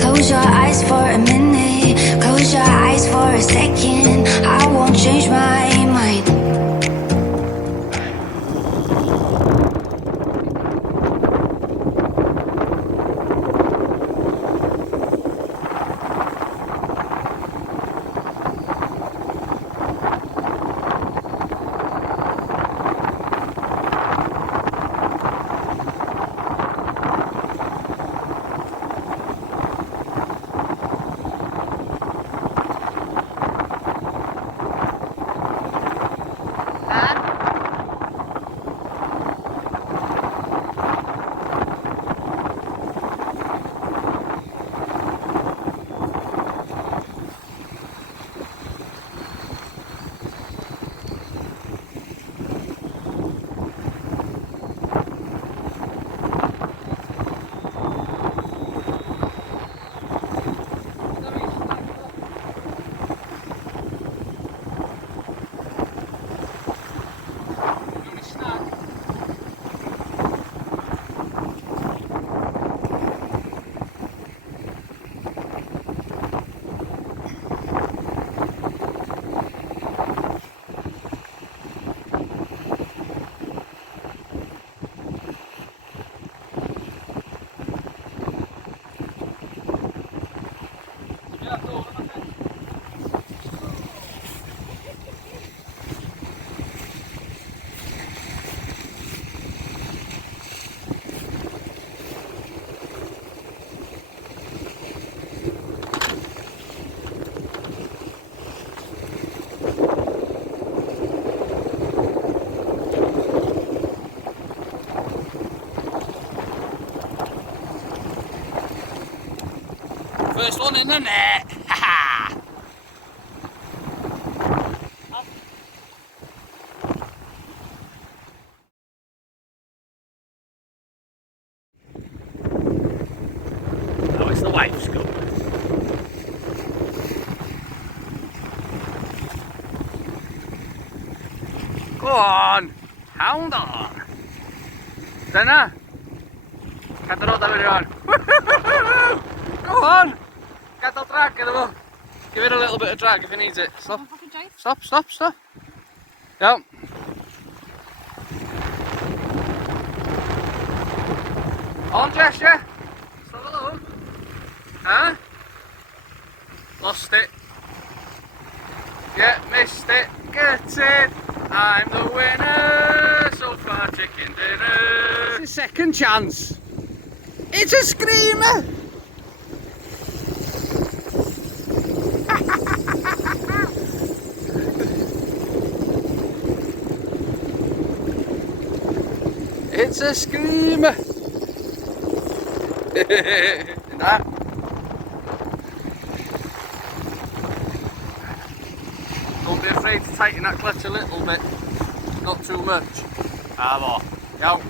Close your eyes for a minute, close your eyes for a second. I won't change my mind. First one in the net. Ha Oh, it's the wife's cup. Go on, hound on. Dyna. Cadw roda fi rwan. Go on. Gadael drag iddo fo. Give it a little bit of drag if it needs it. Stop. Stop, stop, stop. Iawn. On, Jess, yeah? Stop alone. Huh? Lost it. Yeah, missed it. Get it. I'm the winner. So far, chicken dinner. It's a second chance. It's a screamer. It's a screamer. Nah. Don't be afraid to tighten that clutch a little bit, not too much. Ah, well,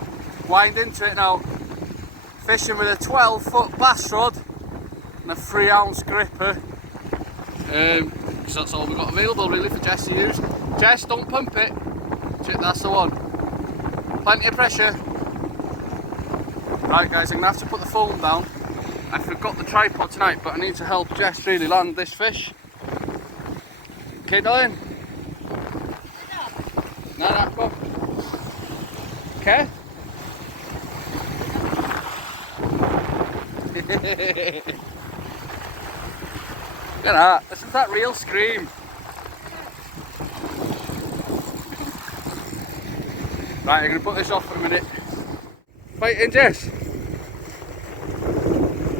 wind into it now. Fishing with a 12-foot bass rod and a 3-ounce gripper. Because that's all we've got available really for Jess to use. Jess, don't pump it. That's the one. Plenty of pressure. Right guys, I'm going to have to put the phone down. I forgot the tripod tonight, but I need to help Jess really land this fish. Okay, darling? No, go. Okay? Look at that, this is that real scream. Right, I'm going to put this off for a minute. Fighting, Jess.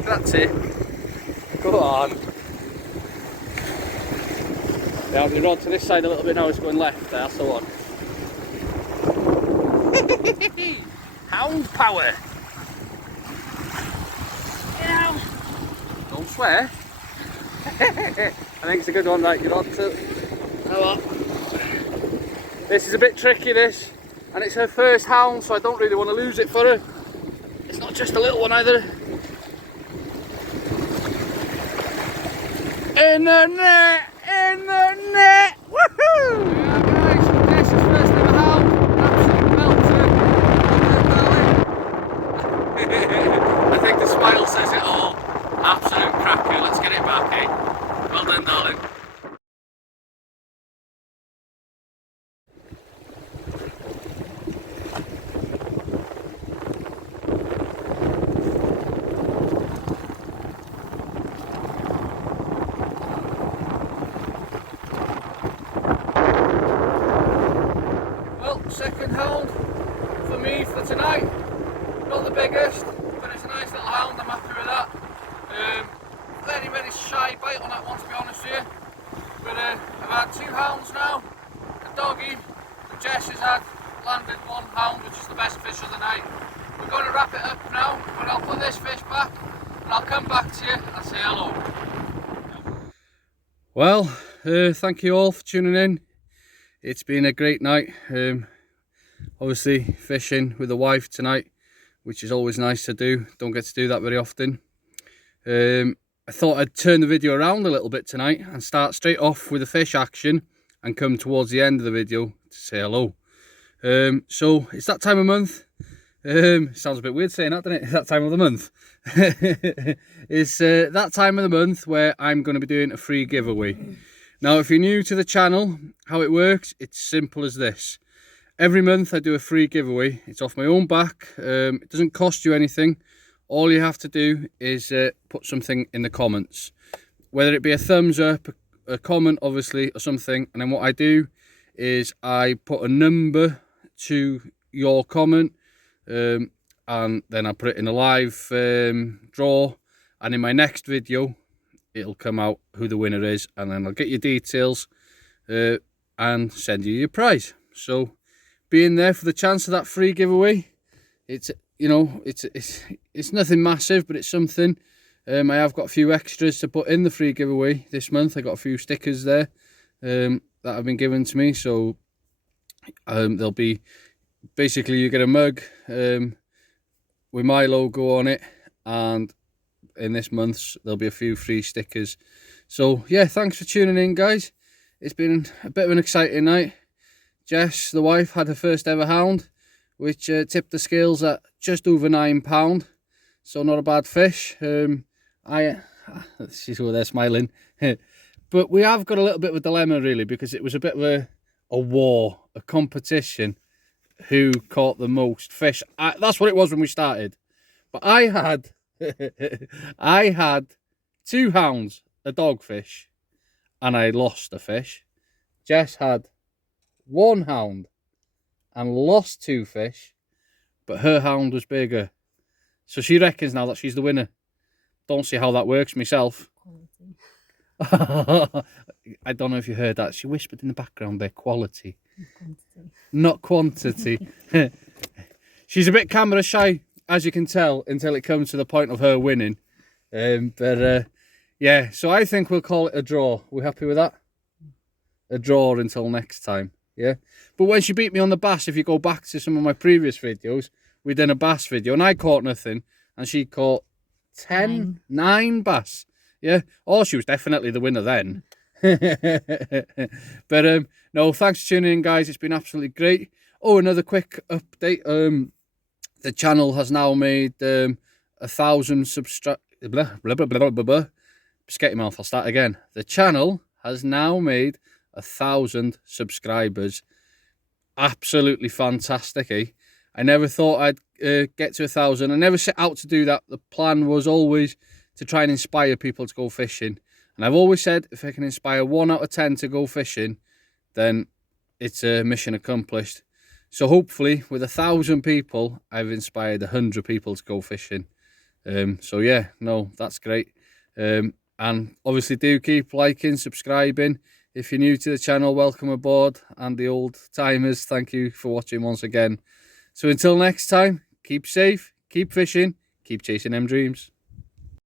That's it. Go on. Yeah, I'm going to run to this side a little bit now, it's going left, that's the one. Hound power. Ow. Don't swear. I think it's a good one, right? You're on to. Oh, what? This is a bit tricky, this, and it's her first hound, so I don't really want to lose it for her. It's not just a little one either. In the net! In the net! Woohoo! second hound for me for tonight. Not the biggest, but it's a nice little hound, I'm happy with that. Very shy bite on that one, to be honest with you. But I've had 2 hounds now, a doggy, and Jess has had landed 1 hound, which is the best fish of the night. We're going to wrap it up now, but I'll put this fish back, and I'll come back to you and say hello. Well, thank you all for tuning in. It's been a great night. Obviously fishing with the wife tonight, which is always nice to do. Don't get to do that very often. I thought I'd turn the video around a little bit tonight and start straight off with the fish action and come towards the end of the video to say hello. So it's that time of month. Sounds a bit weird saying that, doesn't it? It's that time of the month. It's that time of the month where I'm going to be doing a free giveaway. Now, if you're new to the channel, how it works, it's simple as this. Every month I do a free giveaway. It's off my own back. It doesn't cost you anything. All you have to do is put something in the comments, whether it be a thumbs up, a comment obviously, or something. And then what I do is I put a number to your comment, and then I put it in a live draw, and in my next video it'll come out who the winner is, and then I'll get your details and send you your prize. So being there for the chance of that free giveaway, it's, you know, it's nothing massive, but it's something. I have got a few extras to put in the free giveaway this month. I got a few stickers there that have been given to me, so there'll be, basically you get a mug with my logo on it, and in this month's there'll be a few free stickers. So yeah, thanks for tuning in, guys. It's been a bit of an exciting night. Jess, the wife, had her first ever hound, which tipped the scales at just over £9, so not a bad fish. She's over there smiling. But we have got a little bit of a dilemma really, because it was a bit of a war, a competition, who caught the most fish. That's what it was when we started. But I had 2 hounds, a dogfish, and I lost a fish. Jess had 1 hound and lost 2 fish, but her hound was bigger. So she reckons now that she's the winner. Don't see how that works myself. I don't know if you heard that. She whispered in the background there, quality. Not quantity. She's a bit camera shy, as you can tell, until it comes to the point of her winning. Yeah, so I think we'll call it a draw. We happy with that? A draw until next time. Yeah, but when she beat me on the bass, if you go back to some of my previous videos, we did a bass video and I caught nothing and she caught 9 bass. Yeah, oh, she was definitely the winner then. But no, thanks for tuning in, guys. It's been absolutely great. Oh, another quick update. The channel has now made 1,000 subscribers. Just get your mouth, I'll start again. The channel has now made 1,000 subscribers. Absolutely fantastic, eh? I never thought I'd get to 1,000. I never set out to do that. The plan was always to try and inspire people to go fishing. And I've always said, if I can inspire 1 out of 10 to go fishing, then it's a mission accomplished. So hopefully with 1,000 people, I've inspired 100 people to go fishing. So yeah, no, that's great. And obviously do keep liking, subscribing. If you're new to the channel, welcome aboard. And the old timers, thank you for watching once again. So until next time, keep safe, keep fishing, keep chasing them dreams.